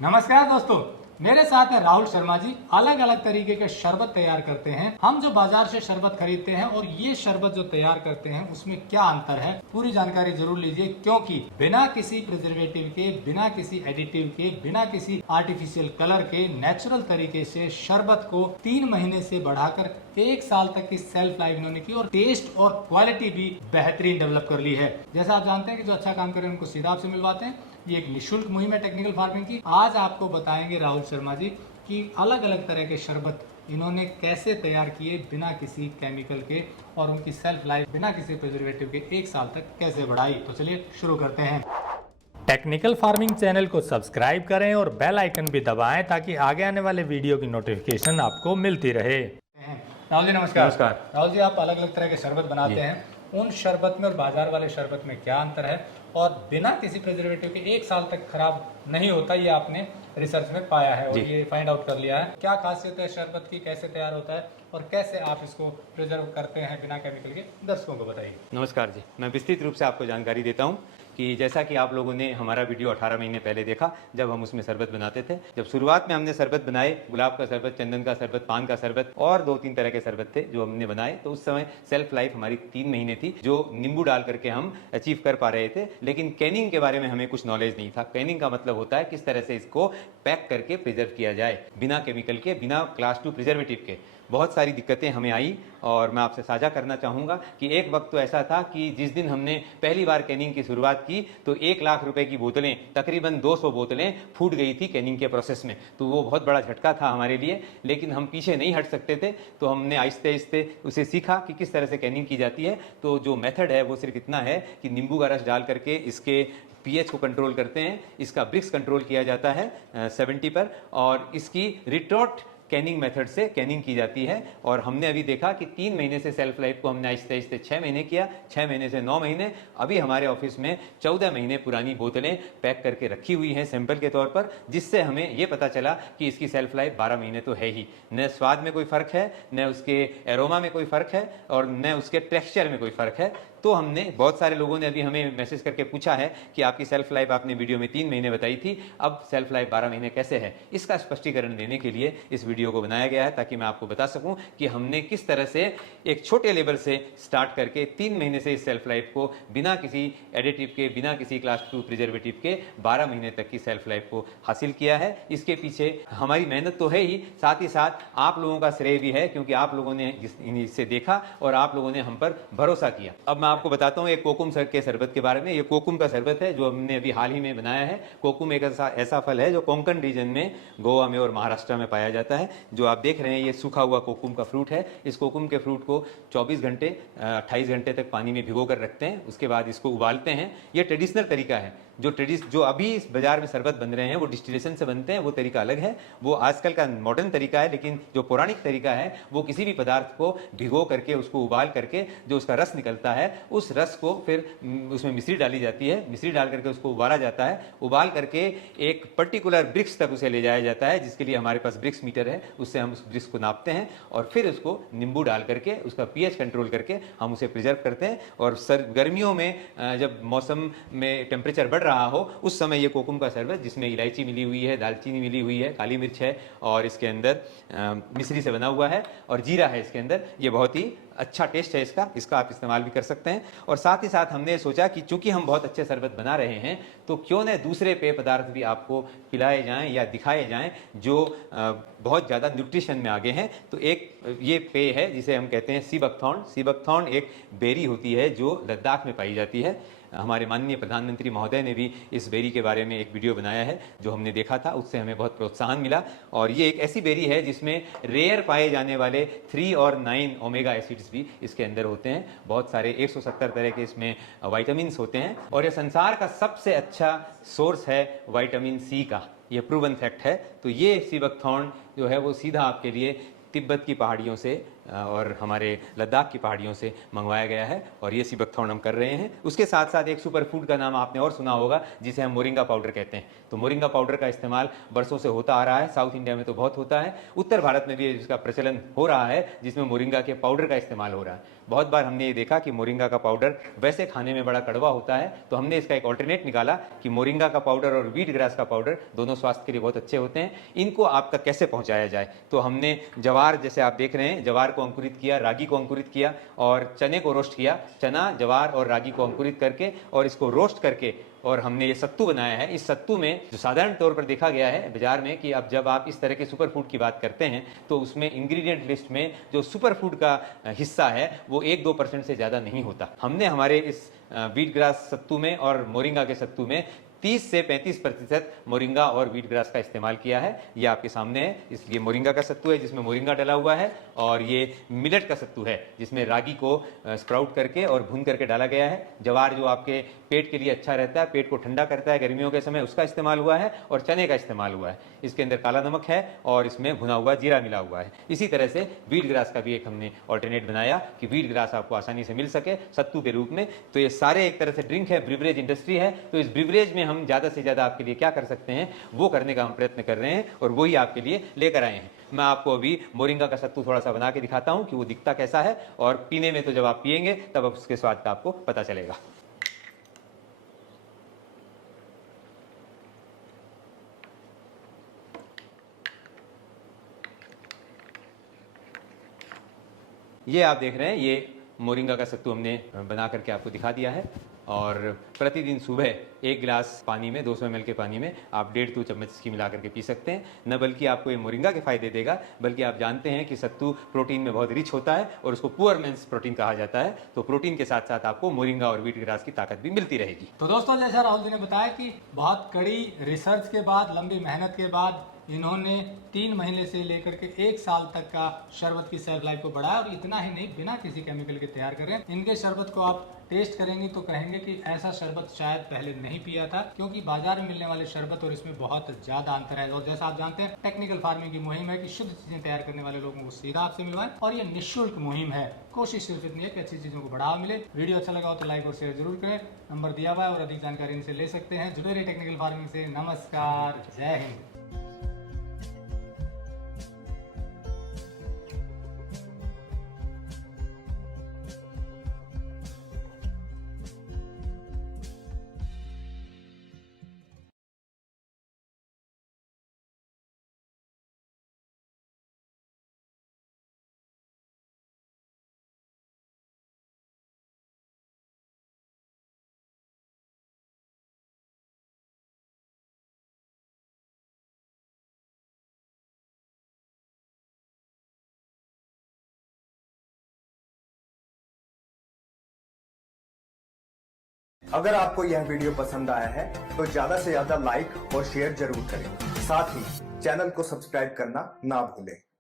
नमस्कार दोस्तों, मेरे साथ है राहुल शर्मा जी। अलग अलग तरीके के शरबत तैयार करते हैं। हम जो बाजार से शरबत खरीदते हैं और ये शरबत जो तैयार करते हैं उसमें क्या अंतर है, पूरी जानकारी जरूर लीजिए, क्योंकि बिना किसी प्रिजर्वेटिव के, बिना किसी एडिटिव के, बिना किसी आर्टिफिशियल कलर के नेचुरल तरीके से शरबत को 3 महीने से बढ़ाकर 1 साल तक की सेल्फ लाइफ इन्होंने की और टेस्ट और क्वालिटी भी बेहतरीन डेवलप कर ली है। जैसा आप जानते हैं कि जो अच्छा काम करें उनको सीधा आपसे मिलवाते हैं। ये एक निःशुल्क मुहिम है टेक्निकल फार्मिंग की। आज आपको बताएंगे राहुल शर्मा जी कि अलग अलग तरह के शरबत इन्होंने कैसे तैयार किए बिना किसी केमिकल के, और उनकी सेल्फ लाइफ बिना किसी प्रिजर्वेटिव के 1 साल तक कैसे बढ़ाई। तो चलिए शुरू करते हैं। टेक्निकल फार्मिंग चैनल को सब्सक्राइब करें और बेल आइकन भी दबाएं ताकि आगे आने वाले वीडियो की नोटिफिकेशन आपको मिलती रहे। राहुल जी नमस्कार। नमस्कार। राहुल जी, आप अलग अलग तरह के शरबत बनाते हैं, उन शरबत में और बाजार वाले शरबत में क्या अंतर है, और बिना किसी प्रिजर्वेटिव के 1 साल तक खराब नहीं होता, ये आपने रिसर्च में पाया है और ये फाइंड आउट कर लिया है। क्या खासियत है शरबत की, कैसे तैयार होता है और कैसे आप इसको प्रिजर्व करते हैं बिना केमिकल के, दर्शकों को बताइए। नमस्कार जी, मैं विस्तृत रूप से आपको जानकारी देता हूँ कि जैसा कि आप लोगों ने हमारा वीडियो 18 महीने पहले देखा, जब हम उसमें शरबत बनाते थे। जब शुरुआत में हमने शरबत बनाए, गुलाब का शरबत, चंदन का शरबत, पान का शरबत और 2-3 तरह के शरबत थे जो हमने बनाए, तो उस समय सेल्फ लाइफ हमारी 3 महीने थी, जो नींबू डाल करके हम अचीव कर पा रहे थे। लेकिन कैनिंग के बारे में हमें कुछ नॉलेज नहीं था। कैनिंग का मतलब होता है किस तरह से इसको पैक करके प्रिजर्व किया जाए बिना केमिकल के, बिना क्लास 2 प्रिजर्वेटिव के। बहुत सारी दिक्कतें हमें आई और मैं आपसे साझा करना चाहूँगा कि एक वक्त तो ऐसा था कि जिस दिन हमने पहली बार कैनिंग की शुरुआत की तो 1 लाख रुपए की बोतलें, तकरीबन 200 बोतलें फूट गई थी कैनिंग के प्रोसेस में। तो वो बहुत बड़ा झटका था हमारे लिए, लेकिन हम पीछे नहीं हट सकते थे। तो हमने आहिस्ते आहिस्ते उसे सीखा कि किस तरह से कैनिंग की जाती है। तो जो मेथड है वो सिर्फ इतना है कि नींबू का रस डाल करके इसके पीएच को कंट्रोल करते हैं, इसका ब्रिक्स कंट्रोल किया जाता है 70 पर, और इसकी रिटॉर्ट कैनिंग मेथड से कैनिंग की जाती है। और हमने अभी देखा कि 3 महीने से सेल्फ लाइफ को हमने आहिस्ते आहिस्ते 6 महीने किया, 6 महीने से 9 महीने, अभी हमारे ऑफिस में 14 महीने पुरानी बोतलें पैक करके रखी हुई हैं सैंपल के तौर पर, जिससे हमें ये पता चला कि इसकी सेल्फ लाइफ 12 महीने तो है ही। न स्वाद में कोई फ़र्क है, न उसके एरोमा में कोई फ़र्क है, और न उसके टेक्सचर में कोई फ़र्क है। तो हमने, बहुत सारे लोगों ने अभी हमें मैसेज करके पूछा है कि आपकी सेल्फ लाइफ आपने वीडियो में 3 महीने बताई थी, अब सेल्फ लाइफ 12 महीने कैसे है। इसका स्पष्टीकरण देने के लिए इस वीडियो को बनाया गया है, ताकि मैं आपको बता सकूं कि हमने किस तरह से एक छोटे लेवल से स्टार्ट करके 3 महीने से इस सेल्फ लाइफ को बिना किसी एडिटिव के, बिना किसी क्लास 2 प्रिजर्वेटिव के 12 महीने तक की सेल्फ लाइफ को हासिल किया है। इसके पीछे हमारी मेहनत तो है ही, साथ ही साथ आप लोगों का श्रेय भी है, क्योंकि आप लोगों ने इसे देखा और आप लोगों ने हम पर भरोसा किया। अब मैं आपको बताता हूँ एक कोकुम के शरबत के बारे में। ये कोकुम का शरबत है जो हमने अभी हाल ही में बनाया है। कोकुम एक ऐसा फल है जो कोंकण रीजन में, गोवा में और महाराष्ट्र में पाया जाता है। जो आप देख रहे हैं ये सूखा हुआ कोकुम का फ्रूट है। इस कोकुम के फ्रूट को 24 घंटे 28 घंटे तक पानी में भिगो कर रखते हैं, उसके बाद इसको उबालते हैं। ये ट्रेडिशनल तरीका है। जो अभी इस बाजार में शरबत बन रहे हैं वो डिस्टिलेशन से बनते हैं, वो तरीका अलग है, वो आजकल का मॉडर्न तरीका है। लेकिन जो पौराणिक तरीका है वो किसी भी पदार्थ को भिगो करके, उसको उबाल करके जो उसका रस निकलता है, उस रस को फिर उसमें मिश्री डाली जाती है, मिश्री डाल करके उसको उबाला जाता है, उबाल करके एक पर्टिकुलर ब्रिक्स तक उसे ले जाया जाता है, जिसके लिए हमारे पास ब्रिक्स मीटर है, उससे हम उस ब्रिक्स को नापते हैं और फिर उसको नींबू डाल करके उसका पीएच कंट्रोल करके हम उसे प्रिजर्व करते हैं। और गर्मियों में जब मौसम में टेम्परेचर बढ़ रहा हो उस समय ये कोकुम का शरबत, जिसमें इलायची मिली हुई है, दालचीनी मिली हुई है, काली मिर्च है और इसके अंदर मिश्री से बना हुआ है और जीरा है इसके अंदर, ये बहुत ही अच्छा टेस्ट है इसका आप इस्तेमाल भी कर सकते हैं। और साथ ही साथ हमने सोचा कि चूंकि हम बहुत अच्छे शरबत बना रहे हैं तो क्यों न दूसरे पेय पदार्थ भी आपको पिलाए जाएं या दिखाए जाएं जो बहुत ज़्यादा न्यूट्रिशन में आगे हैं। तो एक ये पेय है जिसे हम कहते हैं सी बकथॉर्न। सी बकथॉर्न एक बेरी होती है जो लद्दाख में पाई जाती है। हमारे माननीय प्रधानमंत्री महोदय ने भी इस बेरी के बारे में एक वीडियो बनाया है जो हमने देखा था, उससे हमें बहुत प्रोत्साहन मिला। और ये एक ऐसी बेरी है जिसमें रेयर पाए जाने वाले 3 और 9 ओमेगा एसिड्स भी इसके अंदर होते हैं। बहुत सारे 170 तरह के इसमें विटामिन होते हैं और ये संसार का सबसे अच्छा सोर्स है विटामिन सी का, ये प्रूवन फैक्ट है। तो ये सी बकथॉर्न जो है वो सीधा आपके लिए तिब्बत की पहाड़ियों से और हमारे लद्दाख की पहाड़ियों से मंगवाया गया है और ये सी बकथॉर्न हम कर रहे हैं। उसके साथ साथ एक सुपर फूड का नाम आपने और सुना होगा जिसे हम मोरिंगा पाउडर कहते हैं। तो मोरिंगा पाउडर का इस्तेमाल बरसों से होता आ रहा है। साउथ इंडिया में तो बहुत होता है, उत्तर भारत में भी इसका प्रचलन हो रहा है, जिसमें मोरिंगा के पाउडर का इस्तेमाल हो रहा है। बहुत बार हमने ये देखा कि मोरिंगा का पाउडर वैसे खाने में बड़ा कड़वा होता है, तो हमने इसका एक ऑल्टरनेट निकाला कि मोरिंगा का पाउडर और व्हीट ग्रास का पाउडर दोनों स्वास्थ्य के लिए बहुत अच्छे होते हैं। इनको आप तक कैसे पहुंचाया जाए, तो हमने जवार, जैसे आप देख रहे हैं, जवार को अंकुरित किया, रागी को अंकुरित किया और चने को रोस्ट किया। चना, जवार और रागी को अंकुरित करके और इसको रोस्ट करके और हमने ये सत्तू बनाया है। इस सत्तू में जो साधारण तौर पर देखा गया है बाजार में कि अब जब आप इस तरह के सुपर फूड की बात करते हैं तो उसमें इंग्रेडिएंट लिस्ट में जो सुपर फूड का हिस्सा है वो 1-2% से ज़्यादा नहीं होता। हमने हमारे इस व्हीट ग्रास सत्तू में और मोरिंगा के सत्तू में 30 से 35% मोरिंगा और व्हीट ग्रास का इस्तेमाल किया है। ये आपके सामने है। इसलिए मोरिंगा का सत्तू है जिसमें मोरिंगा डला हुआ है, और ये मिलेट का सत्तू है जिसमें रागी को स्प्राउट करके और भून करके डाला गया है। जवार जो आपके पेट के लिए अच्छा रहता है, पेट को ठंडा करता है गर्मियों के समय, उसका इस्तेमाल हुआ है, और चने का इस्तेमाल हुआ है। इसके अंदर काला नमक है और इसमें भुना हुआ जीरा मिला हुआ है। इसी तरह से व्हीट ग्रास का भी एक हमने ऑल्टरनेट बनाया कि व्हीट ग्रास आपको आसानी से मिल सके सत्तू के रूप में। तो ये सारे एक तरह से ड्रिंक है, ब्रिवरेज इंडस्ट्री है। तो इस ब्रिवरेज में हम ज़्यादा से ज़्यादा आपके लिए क्या कर सकते हैं वो करने का हम प्रयत्न कर रहे हैं, और वही आपके लिए लेकर आए हैं। मैं आपको अभी मोरिंगा का सत्तू थोड़ा सा बना के दिखाता हूं कि वो दिखता कैसा है, और पीने में तो जब आप पिएंगे तब उसके स्वाद का आपको पता चलेगा। ये आप देख रहे हैं, ये मोरिंगा का सत्तू हमने बना करके आपको दिखा दिया है। और प्रतिदिन सुबह 1 गिलास पानी में, 200 ml के पानी में आप 1.5-2 चम्मच इसकी मिला करके पी सकते हैं। न बल्कि आपको ये मोरिंगा के फायदे देगा, बल्कि आप जानते हैं कि सत्तू प्रोटीन में बहुत रिच होता है और उसको पुअर मेंस प्रोटीन कहा जाता है। तो प्रोटीन के साथ साथ आपको मोरिंगा और व्हीट ग्रास की ताकत भी मिलती रहेगी। तो दोस्तों, जैसा राहुल जी ने बताया कि बहुत कड़ी रिसर्च के बाद, लंबी मेहनत के बाद इन्होंने 3 महीने से लेकर के 1 साल तक का शरबत की शेल्फ लाइफ को बढ़ाया, और इतना ही नहीं, बिना किसी केमिकल के तैयार कर रहे हैं। इनके शरबत को आप टेस्ट करेंगे तो कहेंगे कि ऐसा शरबत शायद पहले नहीं पिया था, क्योंकि बाजार में मिलने वाले शरबत और इसमें बहुत ज्यादा अंतर है। और जैसा आप जानते हैं, टेक्निकल फार्मिंग की मुहिम है कि शुद्ध चीजें तैयार करने वाले लोगों को सीधा आपसे मिलवाएं, और ये निःशुल्क मुहिम है। कोशिश सिर्फ इतनी है कि अच्छी चीजों को बढ़ावा मिले। वीडियो अच्छा लगा हो तो लाइक और शेयर जरूर करें। नंबर दिया हुआ है और अधिक जानकारी इनसे ले सकते हैं। जुड़े रहिए टेक्निकल फार्मिंग से। नमस्कार, जय हिंद। अगर आपको यह वीडियो पसंद आया है तो ज्यादा से ज्यादा लाइक और शेयर जरूर करें। साथ ही चैनल को सब्सक्राइब करना ना भूलें।